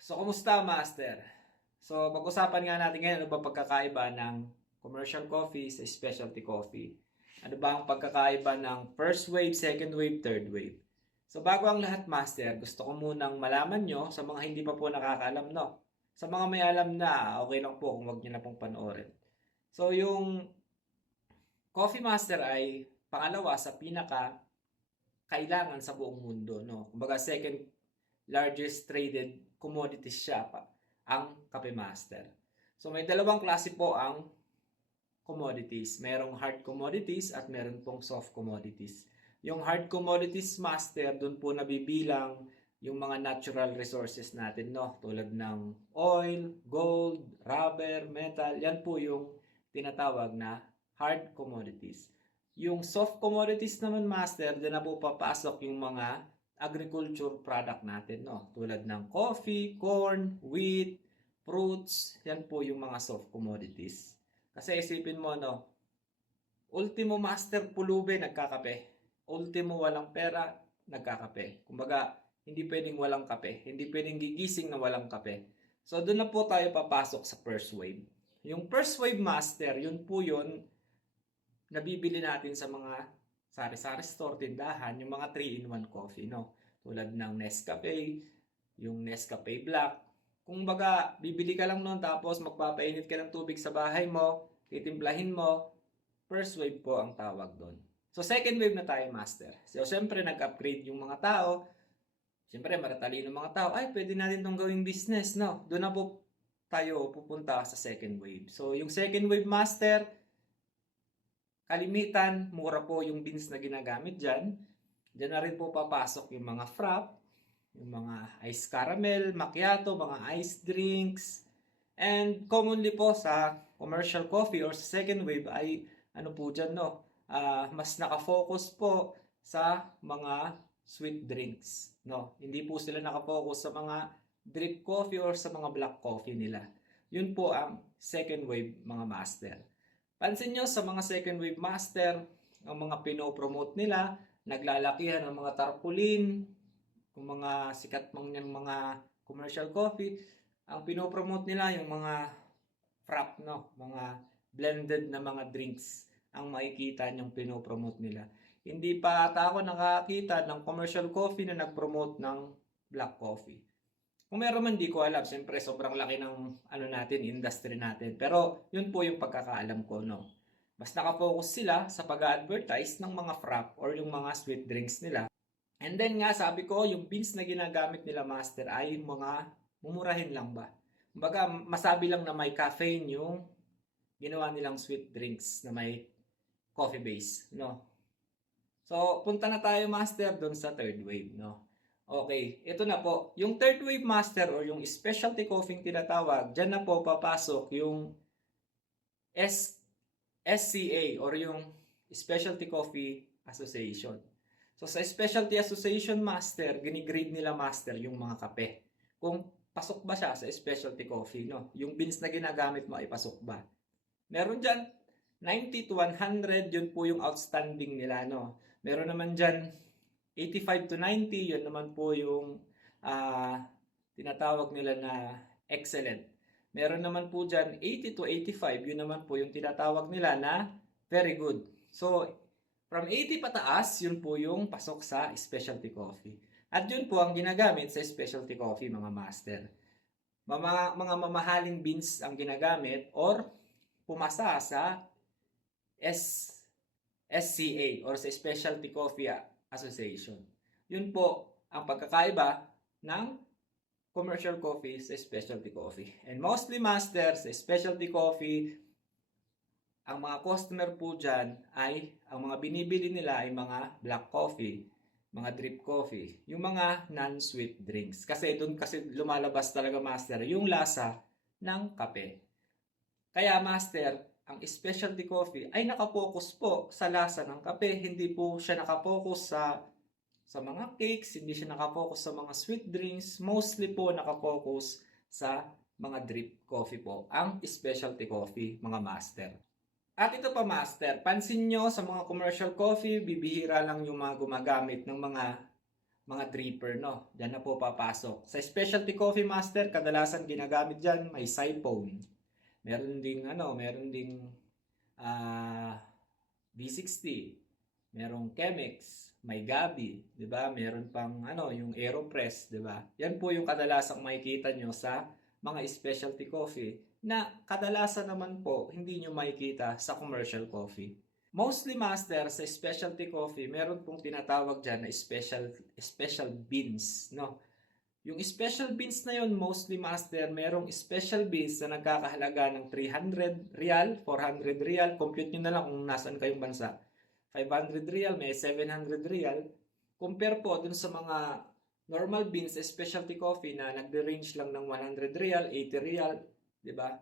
So, kumusta, Master? So, pag-usapan nga natin ngayon ano ba pagkakaiba ng commercial coffee sa specialty coffee. Ano ba ang pagkakaiba ng first wave, second wave, third wave? So, bago ang lahat, Master, gusto ko munang malaman nyo sa mga hindi pa po nakakaalam, no? Sa mga may alam na, okay lang po kung wag nyo na pong panoorin. So, yung Coffee Master ay pangalawa sa pinaka kailangan sa buong mundo, no? Kumbaga, second largest traded commodities siya pa, ang Kape Master. So may dalawang klase po ang commodities. Merong hard commodities at meron pong soft commodities. Yung hard commodities master, doon po nabibilang yung mga natural resources natin, no? Tulad ng oil, gold, rubber, metal. Yan po yung tinatawag na hard commodities. Yung soft commodities naman, master, doon na po papasok yung mga agriculture product natin, no? Tulad ng coffee, corn, wheat, fruits, yan po yung mga soft commodities. Kasi isipin mo, no? Ultimo master pulube, nagkakape. Ultimo walang pera, nagkakape. Kumbaga, hindi pwedeng walang kape. Hindi pwedeng gigising na walang kape. So, doon na po tayo papasok sa first wave. Yung first wave master, yun po yun, nabibili natin sa mga sari-sari store, tindahan, yung mga 3-in-1 coffee, no? Tulad ng Nescafe, yung Nescafe Black. Kung baga, bibili ka lang noon tapos magpapainit ka ng tubig sa bahay mo, titimplahin mo, first wave po ang tawag doon. So, second wave na tayo, master. So, syempre, nag-upgrade yung mga tao. Syempre, maratalino ng mga tao. Ay, pwede natin itong gawing business, no? Doon na po tayo pupunta sa second wave. So, yung second wave, master, kalimitan, mura po yung beans na ginagamit dyan. Diyan na rin po papasok yung mga frap, yung mga ice caramel, macchiato, mga ice drinks. And commonly po sa commercial coffee or sa second wave ay ano po dyan, no? Mas nakafocus po sa mga sweet drinks, no? Hindi po sila nakafocus sa mga drip coffee or sa mga black coffee nila. Yun po ang second wave, mga master. Pansin nyo sa mga second wave master, ang mga pinopromote nila, naglalakihan ang mga tarpaulin, yung mga sikat mga commercial coffee, ang pinopromote nila yung mga frap, no? Mga blended na mga drinks ang makikita niyong pinopromote nila. Hindi pa ata ako nakakita ng commercial coffee na nagpromote ng black coffee. Kung meron man, di ko alam. Siyempre, sobrang laki ng industry natin. Pero, yun po yung pagkakaalam ko, no? Mas nakafocus sila sa pag-advertise ng mga frap or yung mga sweet drinks nila. And then nga, sabi ko, yung beans na ginagamit nila, master, ay mga mumurahin lang ba? Kumbaga, masabi lang na may caffeine yung ginawa nilang sweet drinks na may coffee base, no? So, punta na tayo, master, doon sa third wave, no? Okay, ito na po. Yung third wave master or yung specialty coffee tinatawag, dyan na po papasok yung SCA or yung Specialty Coffee Association. So sa Specialty Association master, ginigrade nila master yung mga kape. Kung pasok ba siya sa specialty coffee, no? Yung beans na ginagamit mo ay pasok ba? Meron dyan 90 to 100, yun po yung outstanding nila, no? Meron naman dyan 85 to 90, yun naman po yung tinatawag nila na excellent. Meron naman po dyan 80 to 85, yun naman po yung tinatawag nila na very good. So, from 80 pataas, yun po yung pasok sa specialty coffee. At yun po ang ginagamit sa specialty coffee, mga master. Mga mamahaling beans ang ginagamit or pumasa sa SCA or sa Specialty Coffee Association. Yun po ang pagkakaiba ng commercial coffee sa specialty coffee. And mostly, master, sa specialty coffee, ang mga customer po dyan ay, ang mga binibili nila ay mga black coffee, mga drip coffee, yung mga non-sweet drinks. Kasi doon kasi lumalabas talaga, master, yung lasa ng kape. Kaya, master, ang specialty coffee ay nakapokus po sa lasa ng kape. Hindi po siya nakapokus sa mga cakes, hindi siya nakapokus sa mga sweet drinks. Mostly po nakapokus sa mga drip coffee po, ang specialty coffee, mga master. At ito pa, master, pansin nyo sa mga commercial coffee, bibihira lang yung mga gumagamit ng mga dripper, no? Diyan na po papasok. Sa specialty coffee master, kadalasan ginagamit diyan may siphon. Meron ding V60, merong Chemex, may Gabi, 'di ba? Meron pang yung AeroPress, 'di ba? Yan po yung kadalasang makikita nyo sa mga specialty coffee na kadalasan naman po hindi nyo makikita sa commercial coffee. Mostly master sa specialty coffee, meron pong tinatawag diyan na special beans, no? Yung special beans na yun, mostly master, merong special beans na nagkakahalaga ng 300 real, 400 real, compute nyo na lang kung nasaan kayong bansa. 500 real, may 700 real. Compare po dun sa mga normal beans, specialty coffee na nagre-range lang ng 100 real, 80 real, di ba?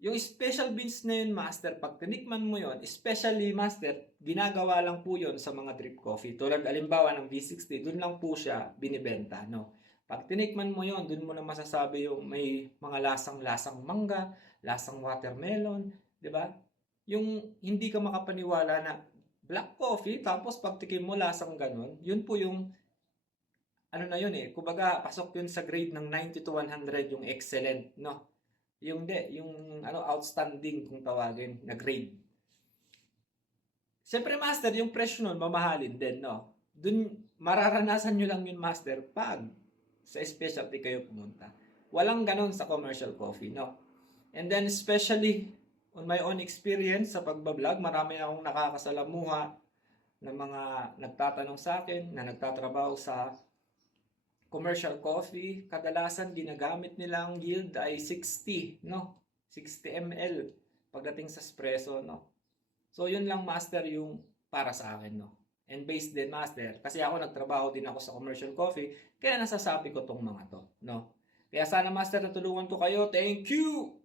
Yung special beans na yun, master, pag tinikman mo yun, especially, master, ginagawa lang po yun sa mga drip coffee. Tulad, alimbawa ng V60, dun lang po siya binibenta, no? Pag tinikman mo yun, dun mo na masasabi yung may mga lasang-lasang mangga, lasang watermelon, di ba? Yung hindi ka makapaniwala na black coffee, tapos pagtikim mo lasang ganun, yun po yung, na yun kumbaga, pasok yun sa grade ng 90 to 100, yung excellent, no? Yung outstanding kung tawagin na grade. Siyempre master, yung presyo nun mamahalin din, no? Dun mararanasan nyo lang yun master pag sa specialty kayo pumunta. Walang ganon sa commercial coffee, no? And then especially on my own experience sa pagbablog, marami akong nakakasalamuha ng mga nagtatanong sa akin na nagtatrabaho sa commercial coffee. Kadalasan ginagamit nilang yield ay 60, no? 60 ml pagdating sa espresso, no? So yun lang master yung para sa akin, no? And based din master, kasi ako nagtrabaho din ako sa commercial coffee, kaya nasasabi ko tong mga to, no? Kaya sana master natulungan ko kayo. Thank you!